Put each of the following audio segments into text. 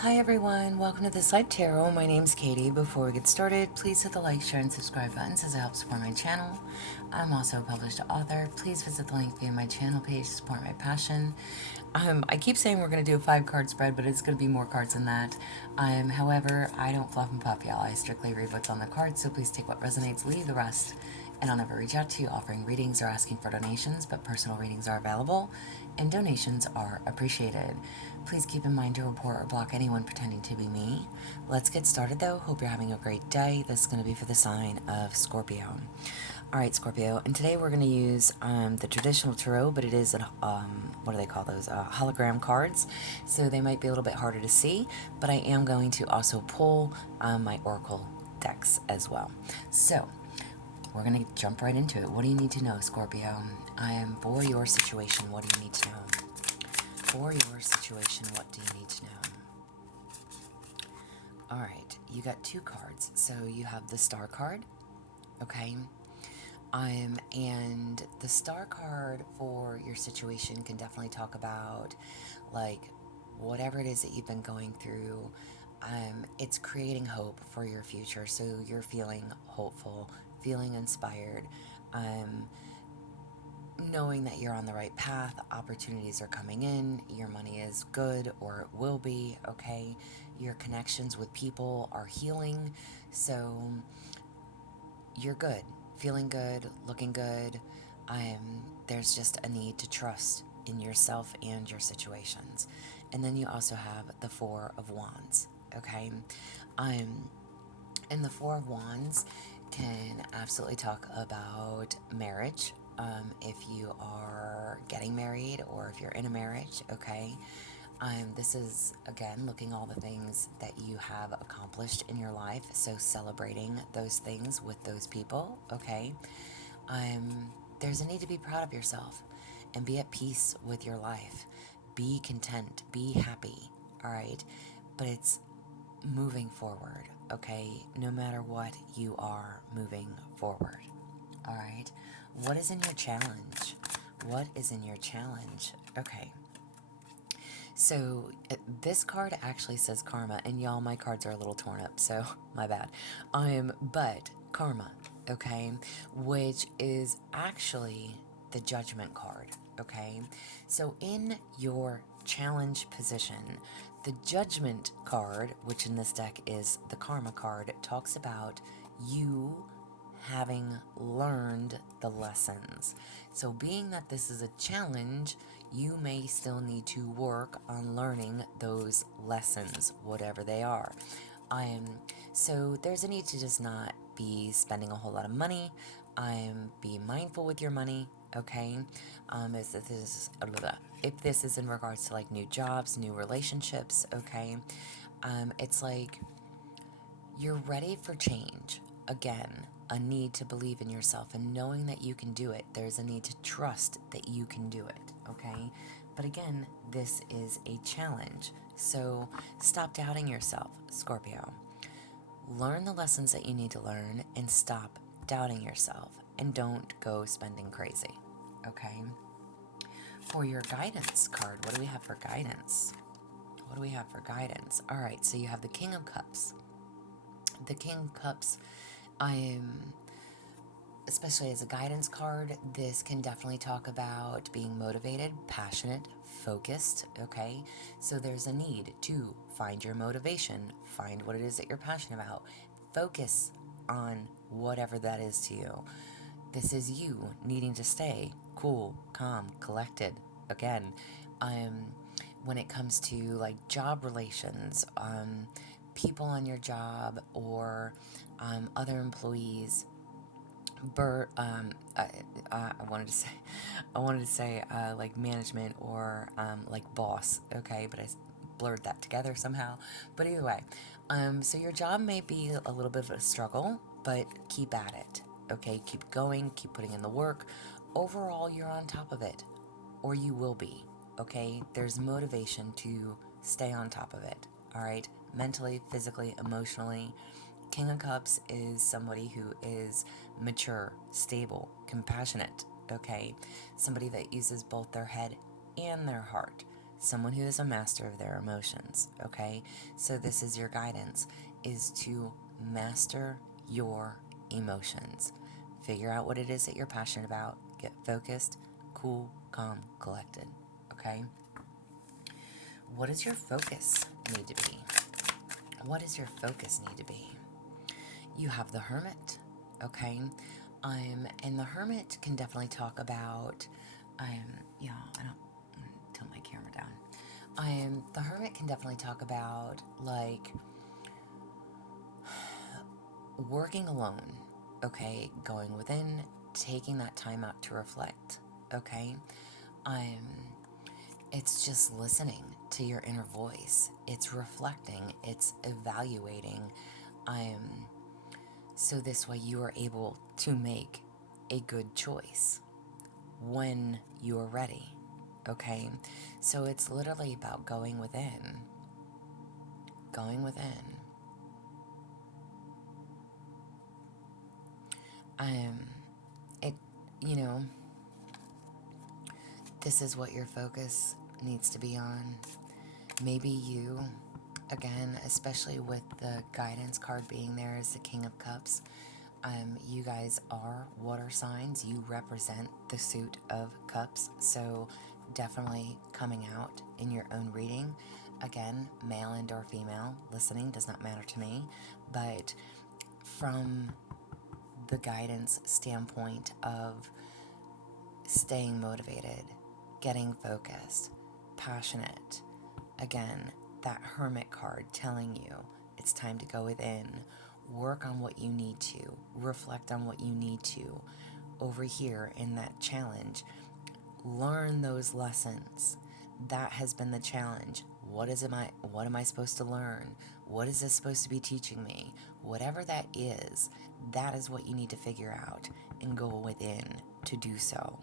Hi everyone, welcome to This Life Tarot. My name's Katie. Before we get started, please hit the like, share, and subscribe buttons as it helps support my channel. I'm also a published author. Please visit the link via my channel page to support my passion. I keep saying we're going to do a 5-card spread, but it's going to be more cards than that. However, I don't fluff and puff, y'all. I strictly read what's on the cards, so please take what resonates, leave the rest. And I'll never reach out to you offering readings or asking for donations, but personal readings are available and donations are appreciated. Please keep in mind to report or block anyone pretending to be me. Let's get started though. Hope you're having a great day. This is going to be for the sign of Scorpio. Alright, Scorpio, and today we're going to use the traditional tarot, but it is, what do they call those? Hologram cards. So they might be a little bit harder to see, but I am going to also pull my Oracle decks as well. So, we're going to jump right into it. What do you need to know, Scorpio? I am for your situation. What do you need to know? For your situation, what do you need to know? Alright, you got 2 cards. So you have the Star card, okay? And the Star card for your situation can definitely talk about, like, whatever it is that you've been going through. It's creating hope for your future. So you're feeling hopeful, feeling inspired, knowing that you're on the right path, opportunities are coming in, your money is good or it will be, okay? Your connections with people are healing, so you're good, feeling good, looking good. There's just a need to trust in yourself and your situations. And then you also have the 4 of Wands, okay? And the 4 of Wands can absolutely talk about marriage, if you are getting married or if you're in a marriage, okay? This is, again, looking all the things that you have accomplished in your life, so celebrating those things with those people, okay? There's a need to be proud of yourself and be at peace with your life. Be content, be happy, all right? But it's moving forward, okay? No matter what, you are moving forward, all right? What is in your challenge? What is in your challenge? Okay. So this card actually says karma, and y'all, my cards are a little torn up, so my bad. But karma, okay, which is actually the judgment card, okay? So in your challenge position, the judgment card, which in this deck is the karma card, talks about you having learned the lessons. So being that this is a challenge, you may still need to work on learning those lessons, whatever they are. So there's a need to just not be spending a whole lot of money. Be mindful with your money, okay? If this is in regards to like new jobs, new relationships, okay? It's like you're ready for change. Again, a need to believe in yourself and knowing that you can do it. There's a need to trust that you can do it, okay? But again, this is a challenge. So stop doubting yourself, Scorpio. Learn the lessons that you need to learn and stop doubting yourself. And don't go spending crazy, okay? For your guidance card, what do we have for guidance? What do we have for guidance? All right, so you have the King of Cups. The King of Cups, especially as a guidance card, this can definitely talk about being motivated, passionate, focused, okay? So there's a need to find your motivation, find what it is that you're passionate about, focus on whatever that is to you. This is you needing to stay cool, calm, collected. Again, when it comes to like job relations, people on your job or other employees. I wanted to say like management or like boss. Okay, but I blurred that together somehow. But either way, so your job may be a little bit of a struggle, but keep at it. Okay, keep going, keep putting in the work. Overall, you're on top of it, or you will be. Okay, there's motivation to stay on top of it. All right, mentally, physically, emotionally. King of Cups is somebody who is mature, stable, compassionate, okay? Somebody that uses both their head and their heart. someone who is a master of their emotions, okay? So this is your guidance, is to master your emotions. Figure out what it is that you're passionate about. Get focused, cool, calm, collected, okay? What does your focus need to be? What does your focus need to be? You have the Hermit, okay? And the Hermit can definitely talk about, yeah, I don't tilt my camera down. The Hermit can definitely talk about, like, working alone, okay? Going within, taking that time out to reflect, okay? It's just listening to your inner voice. It's reflecting, it's evaluating. So this way you are able to make a good choice when you're ready, okay? So it's literally about going within. Going within. It, you know, this is what your focus needs to be on. Maybe you, again, especially with the guidance card being there as the King of Cups, you guys are water signs. You represent the suit of cups. So definitely coming out in your own reading. Again, male and or female, listening does not matter to me. But from the guidance standpoint of staying motivated, getting focused, passionate, again, that Hermit card telling you it's time to go within, work on what you need to, reflect on what you need to. Over here in that challenge, learn those lessons. That has been the challenge. What am I supposed to learn? What is this supposed to be teaching me? Whatever that is what you need to figure out and go within to do so.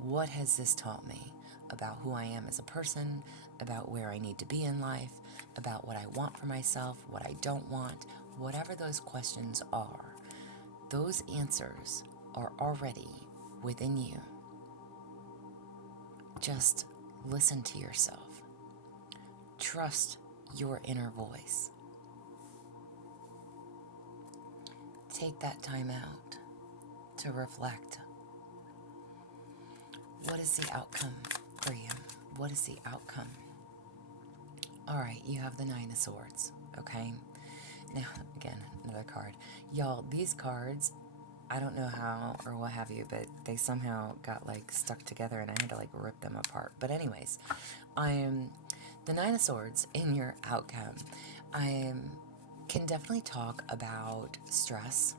What has this taught me about who I am as a person, about where I need to be in life, about what I want for myself, what I don't want? Whatever those questions are, those answers are already within you. Just listen to yourself. Trust your inner voice. Take that time out to reflect. What is the outcome for you? What is the outcome? All right, you have the Nine of Swords, okay? Now, again, another card. Y'all, these cards, I don't know how or what have you, but they somehow got, like, stuck together and I had to, like, rip them apart. But anyways, the Nine of Swords in your outcome, can definitely talk about stress,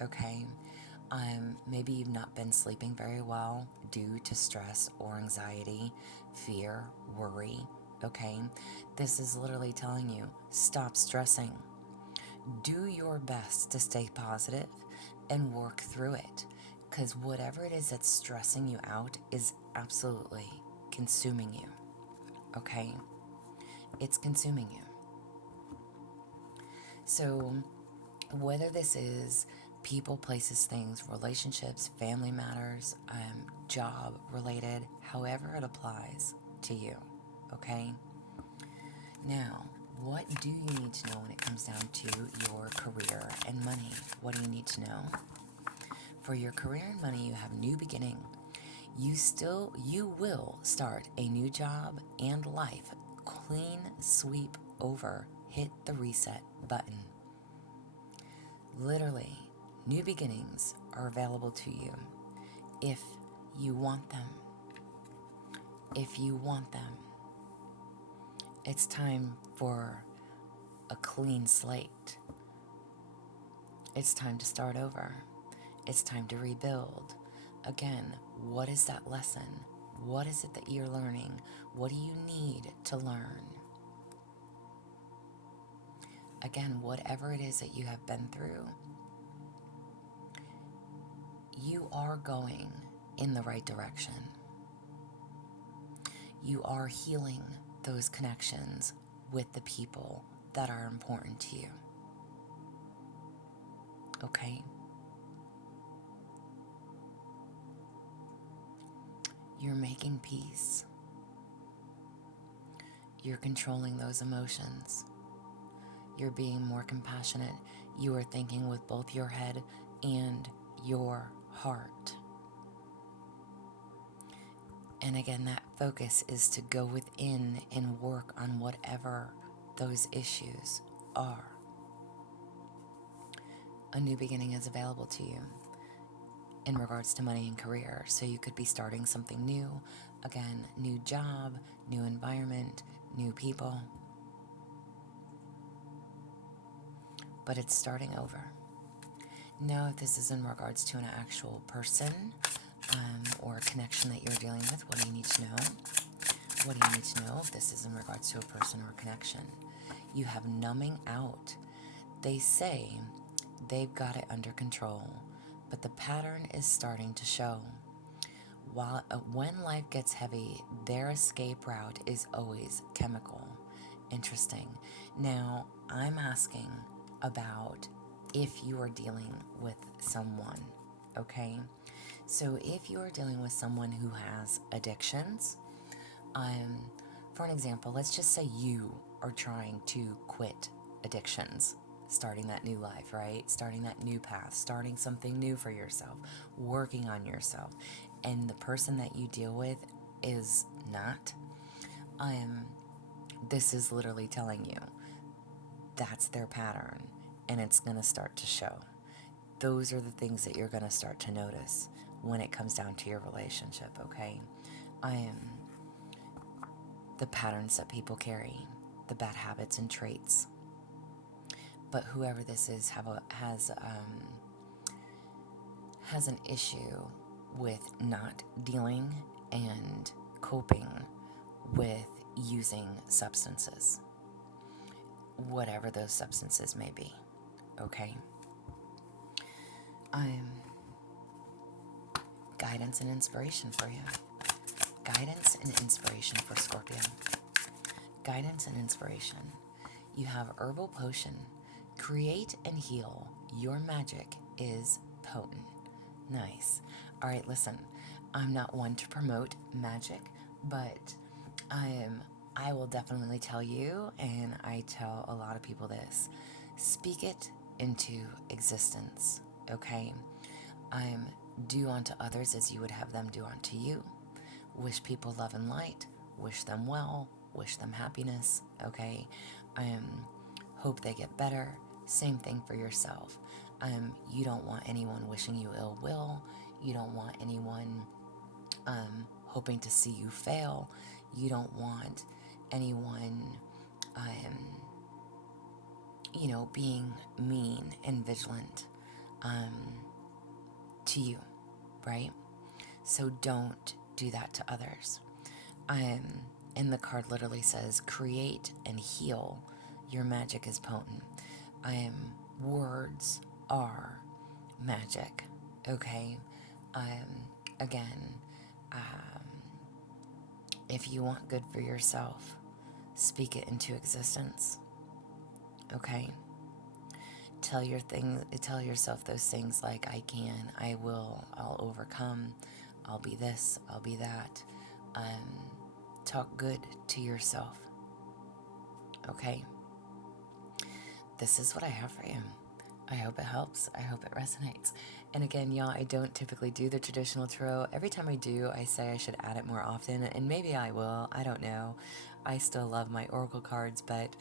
okay? Maybe you've not been sleeping very well due to stress or anxiety, fear, worry, okay? This is literally telling you, stop stressing. Do your best to stay positive and work through it, because whatever it is that's stressing you out is absolutely consuming you, okay? It's consuming you. So whether this is people, places, things, relationships, family matters, job related, however it applies to you, okay? Now, what do you need to know when it comes down to your career and money? What do you need to know? For your career and money, you have new beginning. You will start a new job and life. Clean sweep over. Hit the reset button. Literally, new beginnings are available to you if you want them. If you want them. It's time for a clean slate. It's time to start over. It's time to rebuild. Again, what is that lesson? What is it that you're learning? What do you need to learn? Again, whatever it is that you have been through, you are going in the right direction. You are healing those connections with the people that are important to you. Okay? You're making peace. You're controlling those emotions. You're being more compassionate. You are thinking with both your head and your heart. And again, that focus is to go within and work on whatever those issues are. A new beginning is available to you in regards to money and career. So you could be starting something new. Again, new job, new environment, new people. But it's starting over. Now, if this is in regards to an actual person or a connection that you're dealing with, what do you need to know? What do you need to know if this is in regards to a person or a connection? You have numbing out. They say they've got it under control, but the pattern is starting to show. When life gets heavy, their escape route is always chemical. Interesting. Now, I'm asking about if you are dealing with someone, okay? So if you are dealing with someone who has addictions, for an example, let's just say you are trying to quit addictions, starting that new life, right? Starting that new path, starting something new for yourself, working on yourself, and the person that you deal with is not. This is literally telling you that's their pattern, and it's going to start to show. Those are the things that you're going to start to notice when it comes down to your relationship, okay? The patterns that people carry, the bad habits and traits. But whoever this is has an issue with not dealing and coping with using substances, whatever those substances may be, okay? Guidance and inspiration for you. Guidance and inspiration for Scorpio. Guidance and inspiration. You have herbal potion. Create and heal. Your magic is potent. Nice. All right, listen. I'm not one to promote magic, but I will definitely tell you, and I tell a lot of people this. Speak it into existence, okay? Do unto others as you would have them do unto you. Wish people love and light. Wish them well. Wish them happiness, okay? Hope they get better. Same thing for yourself. You don't want anyone wishing you ill will. You don't want anyone hoping to see you fail. You don't want anyone, being mean and vigilant to you, right? So don't do that to others. And the card literally says, create and heal. Your magic is potent. Words are magic, okay? Again, if you want good for yourself, speak it into existence, okay? Tell yourself those things like, I can, I will, I'll overcome, I'll be this, I'll be that. Talk good to yourself, okay? This is what I have for you. I hope it helps. I hope it resonates. And again, y'all, I don't typically do the traditional tarot. Every time I do, I say I should add it more often, and maybe I will. I don't know. I still love my oracle cards, but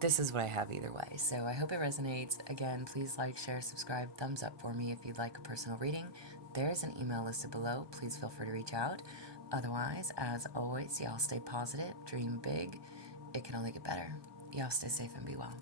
this is what I have either way. So I hope it resonates. Again, please like, share, subscribe, thumbs up for me if you'd like a personal reading. There's an email listed below. Please feel free to reach out. Otherwise, as always, y'all stay positive, dream big. It can only get better. Y'all stay safe and be well.